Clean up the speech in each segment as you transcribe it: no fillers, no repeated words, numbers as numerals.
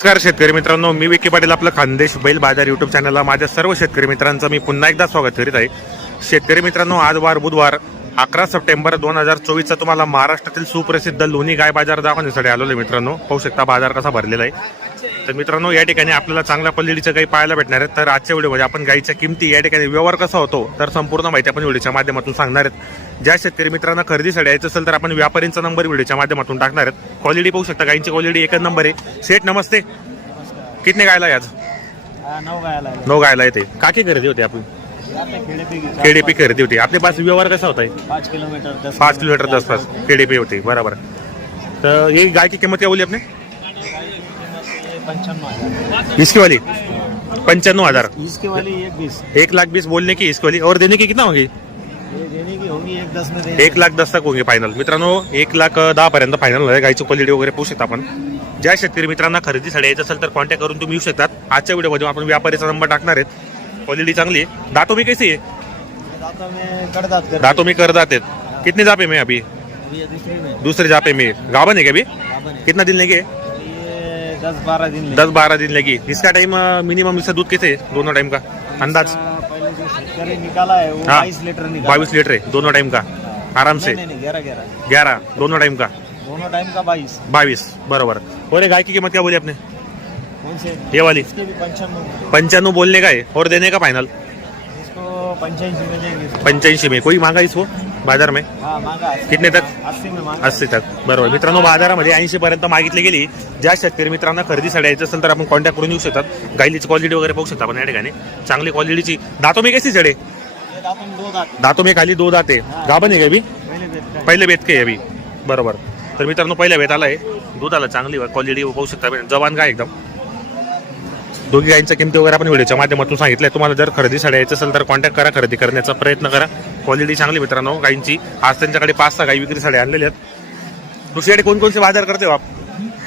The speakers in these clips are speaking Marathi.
नमस्कार शेतकरी मित्रांनो, मी विकी पाटील आपलं खानदेश बैल बाजार युट्यूब चॅनलला माझ्या सर्व शेतकरी मित्रांचं मी पुन्हा एकदा स्वागत करीत आहे. शेतकरी मित्रांनो, आज वार बुधवार 11 सप्टेंबर 2024 तुम्हाला महाराष्ट्रातील सुप्रसिद्ध लोणी गाय बाजार दाखवण्यासाठी आलेलो आहे. मित्रांनो, पाहू शकता बाजार कसा भरलेला आहे. तर मित्रांनो, या ठिकाणी आपल्याला चांगल्या क्वालिटीचं गाई पाहायला भेटणार आहेत. तर आजच्या व्हिडिओमध्ये आपण गाईच्या किमती, या ठिकाणी व्यवहार कसा होतो तर संपूर्ण माहिती आपण व्हिडिओच्या माध्यमातून सांगणार आहेत. ज्या शेतकरी मित्रांना खरेदीसाठी यायचं असेल तर आपण व्यापारींचा नंबर व्हिडिओच्या माध्यमातून टाकणार आहेत. क्वालिटी पाहू शकता, गाईंची क्वालिटी एकच नंबर आहे. सेठ नमस्ते, कितने गायला आज? 9 गायला येते. काकी खरेदी होते आपण? केडीपी खरेदी होती. आपल्या पास व्यवहार कसा होता? 5 किलोमीटर 10 केडीपी होती. बरोबर. तर ये गाय की कीमत क्या बोली आपने? 55,000. इसकी वाली 95,000. इसके वाली 1,20,000. 1,20,000 बोलने की, इसकी वाली और देने की कितना होगी? ये देने की होगी 1,10,000 में देंगे. 1,10,000 तक होगी फायनल. मित्रांनो, 1,10,000 पर्यंत फायनल आहे. गायची क्वालिटी वगैरे पाहू शकता आपण. ज्या शेतकरी मित्रांना खरेदीसाठी यायचं असेल तर कॉन्टॅक्ट करून तुम्ही येऊ शकतात. आजच्या व्हिडिओमध्ये आपण व्यापारीचा नंबर टाकणार आहेत. क्वालिटी चांगली आहे. दातों में कैसी है? दातों में कर दाते. कितने जापे में अभी? दूसरे जापे में. गावन है क्या अभी? कितना दिन लेंगे? 10-12 दिन. 10-12 दिन लगी. इसका टाइम मिनिमम, इसका दूध कैसे है दोनों टाइम का अंदाज? पहले निकाला है वो हाँ. 22 लीटर निकाला. 22 लीटर है दोनों टाइम का आराम से. 11 दोनों टाइम का. दोनों टाइम का 22 बरोबर. और ये गाय की कीमत क्या बोली आपने? कौन से? ये वाली इसके भी 95 बोलने का है और देने का फाइनल इसको 85 में देंगे. 85 में. कोई मांगा इसको बाजार में? हाँ मांगा. कितने तक? 80 में मांगा. 80 तक. बरोबर. मित्रांनो, बाजारामध्ये 80 पर्यंत मागितली गेली. ज्या शेतकरी मित्रांना खरेदीसाठी यायचं असेल तर आपण कॉन्टॅक्ट करून येऊ शकतात. गायलीची क्वालिटी वगैरे पाहू शकता आपण या ठिकाणी. चांगली क्वालिटीची. दातों में कैसी जड़े? ये दांतों में 2 दांत. दातों में खाली 2 दाते. गाभण आहे का अभी? पहिले बेत के अभी. बरोबर. तर मित्रांनो, पहिल्या वेत आलाय. दुधाला चांगली क्वालिटी पाहू शकता. जवान गाय एकदम. दोघी गायींच्या किमती वगैरे आपण व्हिडिओच्या माध्यमातून सांगितलंय. तुम्हाला जर खरेदीसाठी यायचं असेल तर कॉन्टॅक्ट करा, खरेदी करण्याचा प्रयत्न करा. क्वालिटी चांगली मित्रांनो गायींची. आज त्यांच्याकडे 5-6 गायी विक्रीसाठी आणलेले आहेत. दुसरीकडे कोण-कोणसे बाजार करते हो आप?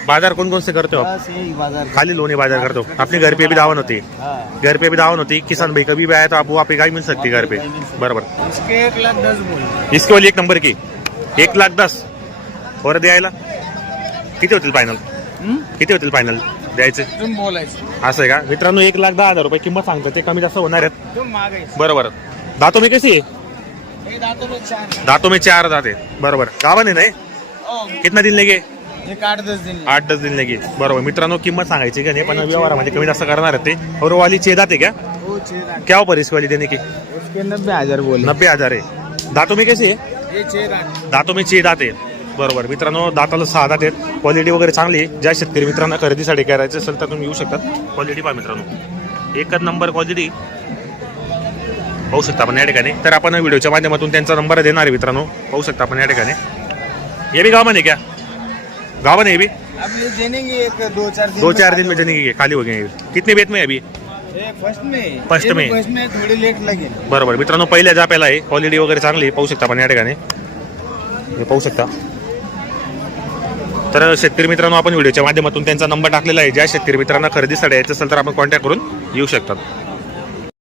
बाजार कौन-कौन से करते हो आप? बस यही बाजार. खाली लोनी बाजार करते हो. अपने घर पे भी दावत होती. हाँ. घर पे भी दावत होती. किसान भाई कभी भी आया तो आप वहाँ पे गाय मिल सकती है घर पे. बरोबर. इसके 1,10,000 बोल. इसके वाली 1 नंबर की 1,10,000 और द्यायला किती होतील फायनल? किती होतील फायनल द्यायचे? तुम बोलायचं. असं आहे का? मित्रांनो, 1,10,000 रुपये किंमत सांगतात. ते कमी जास्त होणार आहेत. तुम मागायचं. बरोबर. दातों में कैसी है? हे दांतों में 4. दातों में 4 दाते. बरोबर. गावन आहे नाही? कितना दिन लेगे? एक 8-10 दिन. 8-10 दिन लेगे. बरोबर. मित्रांनो, किंमत सांगायची का नाही, पण व्यवहारामध्ये कमी जास्त करणार आहेत ते. और वाली 6 दाते क्या? वो 6 क्या ऊपर इसकी वाली देने की? उसके 90,000 बोले. 90,000 है. दातों में कैसी है? ये 6 दांत. दातों में 6 दाते. बरोबर. मित्रांनो, दाताला 6 दात आहेत. क्वालिटी वगैरे चांगली आहे. ज्या शेतकरी मित्रांना खरेदीसाठी करायचं असेल तर तुम्ही येऊ शकतात. क्वालिटी पहा मित्रांनो, एकच नंबर क्वालिटी पाहू शकता आपण या ठिकाणी. तर आपण व्हिडिओच्या माध्यमातून त्यांचा नंबर देणार आहे मित्रांनो. पाहू शकता आपण या ठिकाणी. ये भी गावन है क्या? गावन है ये भी? अब ये देने की 2-4 दिन. 2-4 दिन में देने की खाली हो गए. कितने बेत में अभी? ये फर्स्ट में. फर्स्ट ये भी में. फर्स्ट में थोड़ी लेट लगेल. बरोबर. मित्रांनो, पहिल्या जाप्याला आहे. क्वालिटी वगैरे चांगली पाहू शकता आपण या ठिकाणी. हे पाहू शकता. तर शेतकरी मित्रांनो, आपण व्हिडिओच्या माध्यमातून त्यांचा नंबर टाकलेला आहे. ज्या शेतकरी मित्रांना खरेदीसाठी यायचं असेल तर आपण कॉन्टॅक्ट करून येऊ शकतात.